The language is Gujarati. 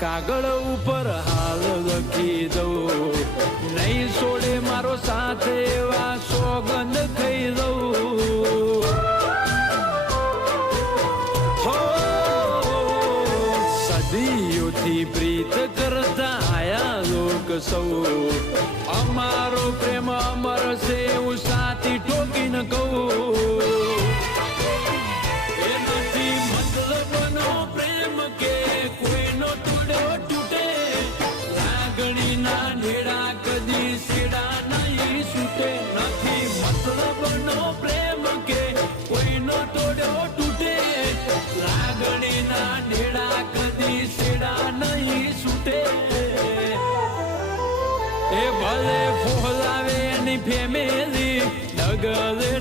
કાગળ ઉપર હાલ લખી દઉં, નહીં છોડે મારો સાથ એવા સોગંદ થઈ દઉં. સદીઓથી પ્રીત કરતા આયા લોક સૌ, અમારો પ્રેમ અમર છે હું સાથી ઠોકીને કહું. એ નથી મતલબનો પ્રેમ કે કોઈનો તૂટો તૂટે, લાગણીના નેડા કદી સેડા નહીં છૂટે. નથી મતલબનો પ્રેમ કે કોઈનો તોડો તૂટે, લાગણીના નેડા કદી સેડા નહીં છૂટે. એ ભલે ફોલાવે એની ફેમિલી, ડગલે